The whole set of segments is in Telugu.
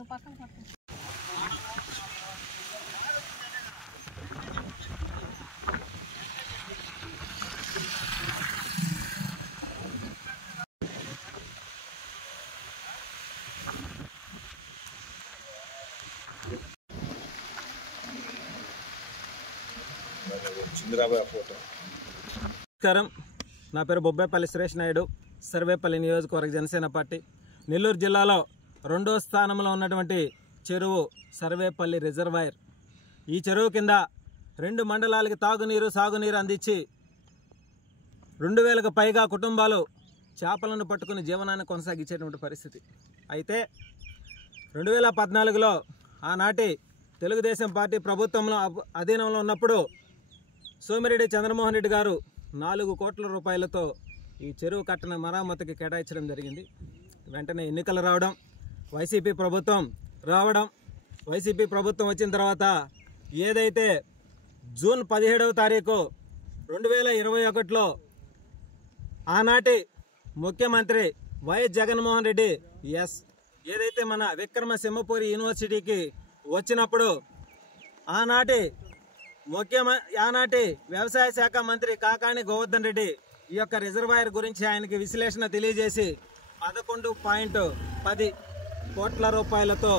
నమస్కారం, నా పేరు బొబ్బేపల్లి సురేష్ నాయుడు, సర్వేపల్లి నియోజకవర్గ జనసేన పార్టీ. నెల్లూరు జిల్లాలో 2వ స్థానంలో ఉన్నటువంటి చెరువు సర్వేపల్లి రిజర్వాయర్. ఈ చెరువు కింద 2 మండలాలకి తాగునీరు సాగునీరు అందించి 2000కు పైగా కుటుంబాలు చేపలను పట్టుకుని జీవనాన్ని కొనసాగించేటువంటి పరిస్థితి. అయితే 2014లో ఆనాటి తెలుగుదేశం పార్టీ ప్రభుత్వంలో అధీనంలో ఉన్నప్పుడు సోమిరెడ్డి చంద్రమోహన్ రెడ్డి గారు 4 కోట్ల రూపాయలతో ఈ చెరువు కట్టన మరామతుకి కేటాయించడం జరిగింది. వెంటనే ఎన్నికలు రావడం, వైసీపీ ప్రభుత్వం వచ్చిన తర్వాత ఏదైతే జూన్ 17వ తారీఖు 2021లో ఆనాటి ముఖ్యమంత్రి వైఎస్ జగన్మోహన్ రెడ్డి ఏదైతే మన విక్రమసింహపురి యూనివర్సిటీకి వచ్చినప్పుడు ఆనాటి వ్యవసాయ శాఖ మంత్రి కాకాని గోవర్ధన్ రెడ్డి ఈ యొక్క రిజర్వాయర్ గురించి ఆయనకి విశ్లేషణ తెలియజేసి 11.10 కోట్ల రూపాయలతో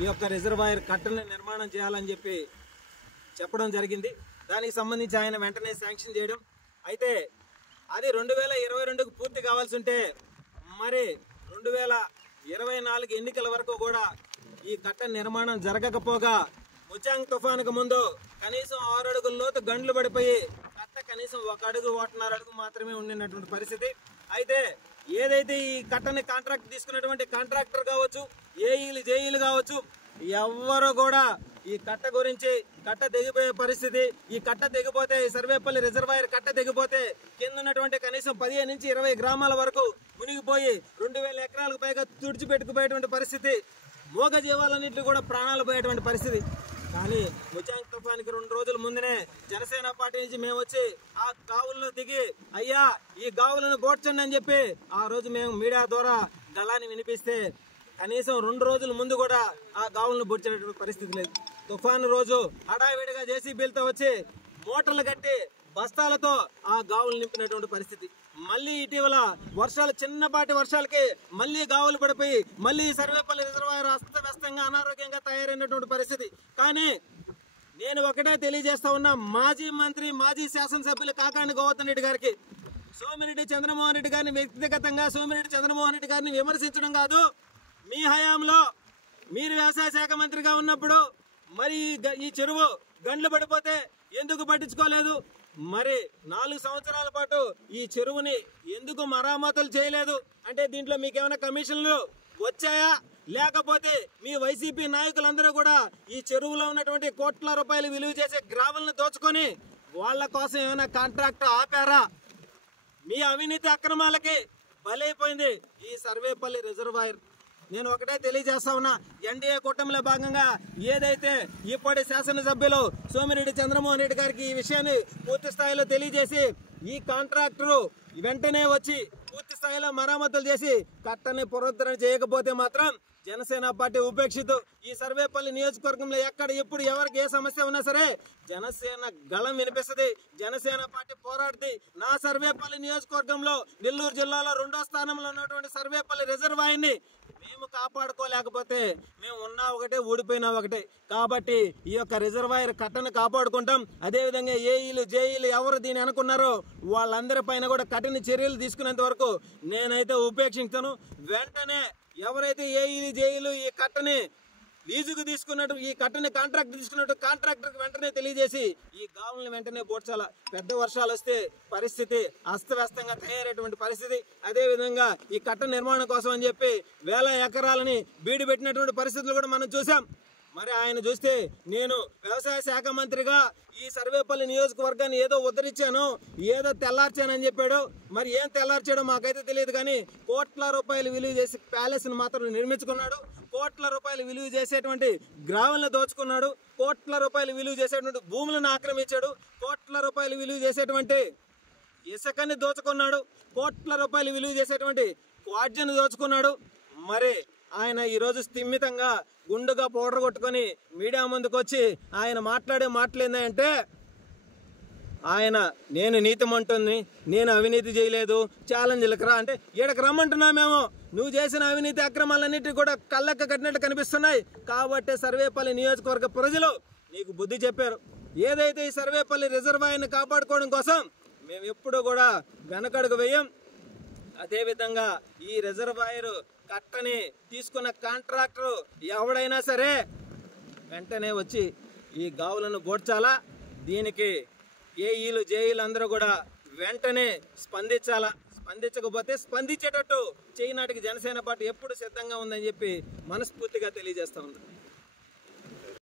ఈ యొక్క రిజర్వాయర్ కట్టని నిర్మాణం చేయాలని చెప్పడం జరిగింది. దానికి సంబంధించి ఆయన వెంటనే శాంక్షన్ చేయడం. అయితే అది 2022కు పూర్తి కావాల్సి ఉంటే మరి 2024 ఎన్నికల వరకు కూడా ఈ కట్ట నిర్మాణం జరగకపోగా ముచాంగ్ తుఫానుకు ముందు కనీసం 6 అడుగుల లోతు గండ్లు పడిపోయి కట్ట కనీసం 1 అడుగు 1.5 అడుగు మాత్రమే ఉండినటువంటి పరిస్థితి. అయితే ఏదైతే ఈ కట్టని కాంట్రాక్ట్ తీసుకున్నటువంటి కాంట్రాక్టర్ కావచ్చు, జేఈలు కావచ్చు, ఎవ్వరూ కూడా ఈ కట్ట గురించి కట్ట తెగిపోయే పరిస్థితి. ఈ కట్ట తెగిపోతే, ఈ సర్వేపల్లి రిజర్వాయర్ కట్ట తెగిపోతే కింద ఉన్నటువంటి కనీసం 15 నుంచి 20 గ్రామాల వరకు మునిగిపోయి 2000 ఎకరాలకు పైగా తుడిచిపెట్టుకుపోయేటువంటి పరిస్థితి. మూగ జీవాలన్నింటినీ కూడా ప్రాణాలు పోయేటువంటి పరిస్థితి. కానీ ముచాంగ్ తుఫానికి 2 రోజుల ముందునే జనసేన పార్టీ నుంచి మేము వచ్చి ఆ గావులను దిగి అయ్యా ఈ గావులను బోడ్చండి అని చెప్పి ఆ రోజు మేము మీడియా ద్వారా గళాన్ని వినిపిస్తే కనీసం 2 రోజుల ముందు కూడా ఆ గావులను బోడ్చేటువంటి పరిస్థితి లేదు. తుఫాను రోజు హడావిడిగా జేసీబీలతో వచ్చి మోటార్లు కట్టి బస్తాలతో ఆ గావులు నింపినటువంటి పరిస్థితి. మళ్ళీ ఇటీవల చిన్నపాటి వర్షాలకి మళ్ళీ గావులు పడిపోయి మళ్ళీ సర్వేపల్లి రిజర్వాయర్ అస్తవ్యస్తంగా అనారోగ్యంగా తయారైనటువంటి పరిస్థితి. కానీ నేను ఒకటే తెలియజేస్తా ఉన్నా, మాజీ మంత్రి మాజీ శాసనసభ్యులు కాకాని గోవర్ధన్ రెడ్డి గారికి సోమిరెడ్డి చంద్రమోహన్ రెడ్డి గారిని వ్యక్తిగతంగా సోమిరెడ్డి చంద్రమోహన్ రెడ్డి గారిని విమర్శించడం కాదు, మీ హయాంలో మీరు వ్యవసాయ శాఖ మంత్రిగా ఉన్నప్పుడు మరి ఈ చెరువు గండ్లు పడిపోతే ఎందుకు పట్టించుకోలేదు? మరి 4 సంవత్సరాల పాటు ఈ చెరువుని ఎందుకు మరామతులు చేయలేదు? అంటే దీంట్లో మీకేమైనా కమిషన్లు వచ్చాయా? లేకపోతే మీ వైసీపీ నాయకులందరూ కూడా ఈ చెరువులో ఉన్నటువంటి కోట్ల రూపాయలు విలువ చేసే గ్రావెల్ని దోచుకొని వాళ్ళ కోసం ఏమైనా కాంట్రాక్ట్ ఆపారా? మీ అవినీతి అక్రమాలకి బలైపోయింది ఈ సర్వేపల్లి రిజర్వాయర్. నేను ఒకటే తెలియజేస్తా ఉన్నా, ఎన్డీఏ కూటమిలో భాగంగా ఏదైతే ఇప్పటి శాసనసభ్యులు సోమిరెడ్డి చంద్రమోహన్ రెడ్డి గారికి ఈ విషయాన్ని పూర్తి స్థాయిలో తెలియజేసి ఈ కాంట్రాక్టరు వెంటనే వచ్చి పూర్తి స్థాయిలో మరామతులు చేసి కట్టని పునరుద్ధరణ చేయకపోతే మాత్రం జనసేన పార్టీ ఉపేక్షితూ ఈ సర్వేపల్లి నియోజకవర్గంలో ఎక్కడ ఎప్పుడు ఎవరికి ఏ సమస్య ఉన్నా సరే జనసేన గళం వినిపిస్తుంది, జనసేన పార్టీ పోరాడుతుంది. నా సర్వేపల్లి నియోజకవర్గంలో నెల్లూరు జిల్లాలో 2వ స్థానంలో ఉన్నటువంటి సర్వేపల్లి రిజర్వాయర్ని మేము కాపాడుకోలేకపోతే మేము ఉన్నా ఒకటే ఊడిపోయినా ఒకటే. కాబట్టి ఈ యొక్క రిజర్వాయర్ కట్టను కాపాడుకుంటాం. అదేవిధంగా జేఈలు ఎవరు దీన్ని అనుకున్నారో వాళ్ళందరి పైన కూడా కఠిన చర్యలు తీసుకునేంత వరకు నేనైతే ఉపేక్షించను. వెంటనే ఎవరైతే జేఈలు ఈ కట్టని లీజుకు తీసుకున్నట్టు, ఈ కట్టని కాంట్రాక్ట్ తీసుకున్నట్టు కాంట్రాక్టర్కి వెంటనే తెలియజేసి ఈ గావులను వెంటనే పోడ్చాల. పెద్ద వర్షాలు వస్తే పరిస్థితి అస్తవ్యస్తంగా తయారయ్యేటువంటి పరిస్థితి. అదేవిధంగా ఈ కట్ట నిర్మాణం కోసం అని చెప్పి 1000 ఎకరాలని బీడు పెట్టినటువంటి పరిస్థితులు కూడా మనం చూసాం. మరి ఆయన చూస్తే నేను వ్యవసాయ శాఖ మంత్రిగా ఈ సర్వేపల్లి నియోజకవర్గాన్ని ఏదో ఉద్ధరించాను, ఏదో తెల్లార్చానని చెప్పాడు. మరి ఏం తెల్లార్చాడో మాకైతే తెలియదు. కానీ కోట్ల రూపాయలు విలువ చేసి ప్యాలెస్ని మాత్రం నిర్మించుకున్నాడు, కోట్ల రూపాయలు విలువ చేసేటువంటి గ్రావెల్ని దోచుకున్నాడు, కోట్ల రూపాయలు విలువ చేసేటువంటి భూములను ఆక్రమించాడు, కోట్ల రూపాయలు విలువ చేసేటువంటి ఇసుకని దోచుకున్నాడు, కోట్ల రూపాయలు విలువ చేసేటువంటి క్వాడ్జీని దోచుకున్నాడు. మరి ఆయన ఈరోజు స్థిమితంగా గుండుగా పౌడర్ కొట్టుకొని మీడియా ముందుకు వచ్చి ఆయన మాట్లాడే మాటలేందంటే, ఆయన నేను నీతిమంటుని, నేను అవినీతి చేయలేదు, ఛాలెంజ్లకు రా అంటే ఈడకి రమ్మంటున్నామేమో. నువ్వు చేసిన అవినీతి అక్రమాలన్నిటి కూడా కళ్ళెక్క కట్టినట్టు కనిపిస్తున్నాయి. కాబట్టి సర్వేపల్లి నియోజకవర్గ ప్రజలు నీకు బుద్ధి చెప్పారు. ఏదైతే ఈ సర్వేపల్లి రిజర్వాయర్ని కాపాడుకోవడం కోసం మేము ఎప్పుడూ కూడా వెనకడుగు వేయం. అదేవిధంగా ఈ రిజర్వాయర్ కట్టని తీసుకున్న కాంట్రాక్టర్ ఎవడైనా సరే వెంటనే వచ్చి ఈ గావులను గోడ్చాలా. దీనికి ఏఈలు జేఈలు అందరూ కూడా వెంటనే స్పందించాలా. స్పందించకపోతే స్పందించేటట్టు చేయనాటికి జనసేన పార్టీ ఎప్పుడు సిద్ధంగా ఉందని చెప్పి మనస్ఫూర్తిగా తెలియజేస్తా ఉంది.